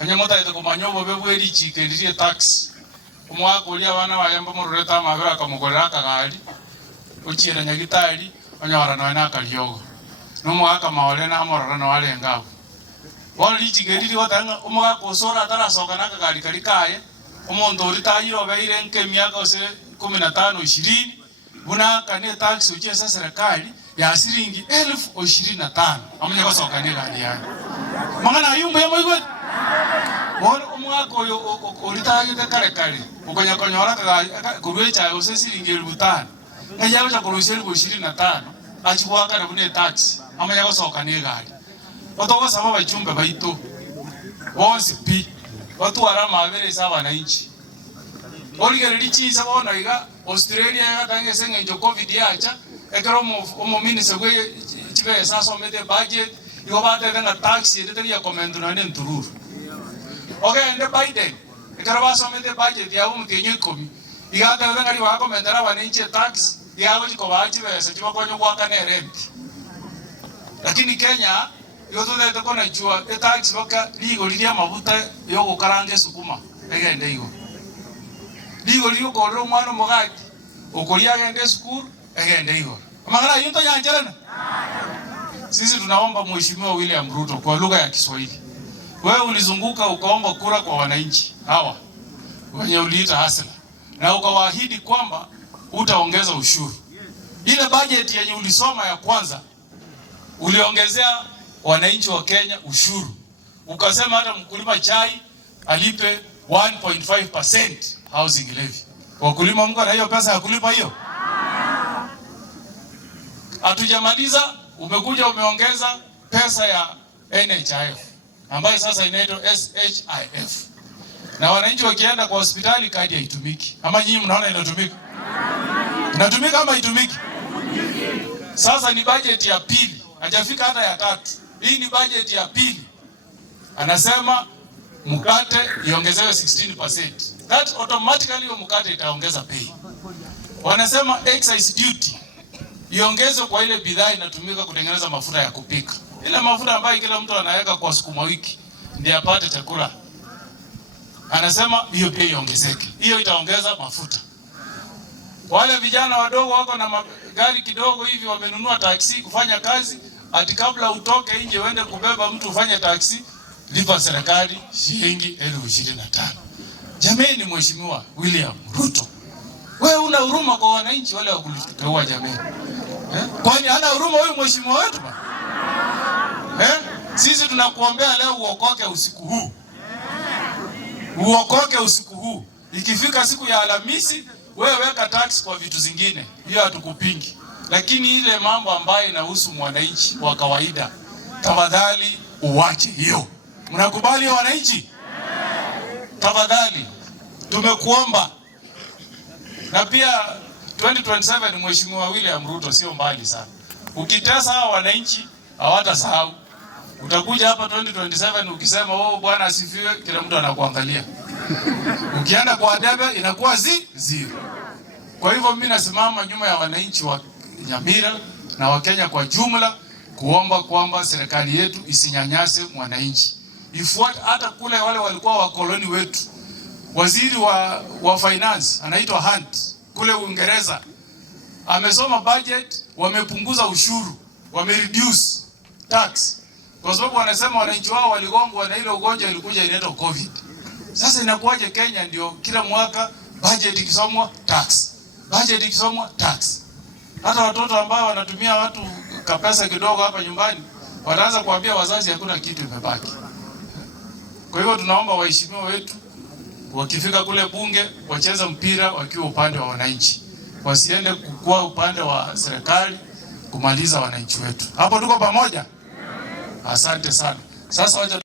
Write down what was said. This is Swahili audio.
Anyamota ito kumanyobo bebweri chikendiri tax. Umwaka ulia wana wayamba murureta mabera akamugorera akagari. Uchira nyagitari onyora na nakaliogo. Numwaka maole na amorora na wale ngabo. Wali chikendiri watanga umwaka osora atarasoka nakagari kalikaye. Umuntu ulitayiro beire nke miaka ose 15 20 buna kane tax uchesa serikali ya shilingi 1025 amanya basoka ne gari yani mangana yumba ya moigwe wona umwaka oyo ulitayite kale ukonya konyora kurwecha ose shilingi 1500 ngajawe cha kuruseli 25 achibwaka na bune tax amanya basoka ne gari otoka saba bachumbe baito bonse pi watu arama abere saba na inchi oligere lichi sabona iga Australia yatange senga njo covid yacha ekero mo minister gwe chiga sasa omete budget yo bate tanga tax yete ya komendo na ntururu okay ende Biden ekero basa omete budget ya umutenyo 10 iga tanga ri wa komendara wanenche tax ya go chiko bachi bese chiba konyo kwa kana rent lakini Kenya yoto lete kona jua tax baka ligo lilia mabuta yo gukarange sukuma egende igo ligo liyo korro mwana mogati okolia agende school egende igo magara yinto yanjelana sisi tunaomba mheshimiwa William Ruto kwa lugha ya Kiswahili wewe ulizunguka ukaomba kura kwa wananchi hawa wenye uliita hasla na ukawaahidi kwamba utaongeza ushuru ile budget yenye ulisoma ya kwanza uliongezea wananchi wa Kenya ushuru ukasema hata mkulima chai alipe 1.5% housing levy. Wakulima mko na hiyo pesa ya kulipa hiyo? Hatujamaliza, umekuja umeongeza pesa ya NHIF ambayo sasa inaitwa SHIF. Na wananchi wakienda kwa hospitali kadi haitumiki. Ama nyinyi mnaona inatumika? Inatumika ama haitumiki? Sasa ni budget ya pili, hajafika hata ya tatu. Hii ni budget ya pili. Anasema mkate iongezewe 16%. That automatically hiyo mkate itaongeza bei. Wanasema excise duty iongezwe kwa ile bidhaa inatumika kutengeneza mafuta ya kupika. Ile mafuta ambayo kila mtu anaweka kwa sukuma wiki ndiye apate chakula. Anasema hiyo pia iongezeke. Hiyo itaongeza mafuta. Wale vijana wadogo wako na gari kidogo hivi wamenunua taksi kufanya kazi, ati kabla utoke nje uende kubeba mtu ufanye taksi, lipa serikali shilingi 25,000. Jameni mheshimiwa William Ruto, wewe una huruma kwa wananchi wale wa kuliteua jameni? Kwani hana huruma huyu mheshimiwa wetu ba? Sisi tunakuombea leo uokoke usiku huu. Uokoke usiku huu. Ikifika siku ya Alhamisi, wewe weka tax kwa vitu zingine. Hiyo hatukupingi. Lakini ile mambo ambayo inahusu mwananchi wa kawaida, tafadhali uache hiyo. Mnakubali wananchi? Tafadhali tumekuomba. Na pia 2027 mheshimiwa William Ruto sio mbali sana. Ukitesa hawa wananchi hawatasahau. Utakuja hapa 2027 ukisema wewe bwana asifiwe, kila mtu anakuangalia. Ukienda kwa debe inakuwa zero. Kwa hivyo mimi nasimama nyuma ya wananchi wa Nyamira na Wakenya kwa jumla kuomba kwamba serikali yetu isinyanyase mwananchi. Ifuate hata kule wale walikuwa wakoloni wetu. Waziri wa finance anaitwa Hunt kule Uingereza amesoma budget, wamepunguza ushuru, wamereduce tax kwa sababu wanasema wananchi wao waligongwa na ile ugonjwa ilikuja inaitwa COVID. Sasa inakuwaje Kenya ndio kila mwaka budget ikisomwa tax, budget ikisomwa tax? Hata watoto ambao wanatumia watu kapesa kidogo hapa nyumbani wanaanza kuambia wazazi hakuna kitu imebaki. Kwa hivyo tunaomba waheshimiwa wetu wakifika kule bunge wacheze mpira wakiwa upande wa wananchi. Wasiende kukua upande wa serikali kumaliza wananchi wetu. Hapo tuko pamoja? Asante sana. Sasa wacha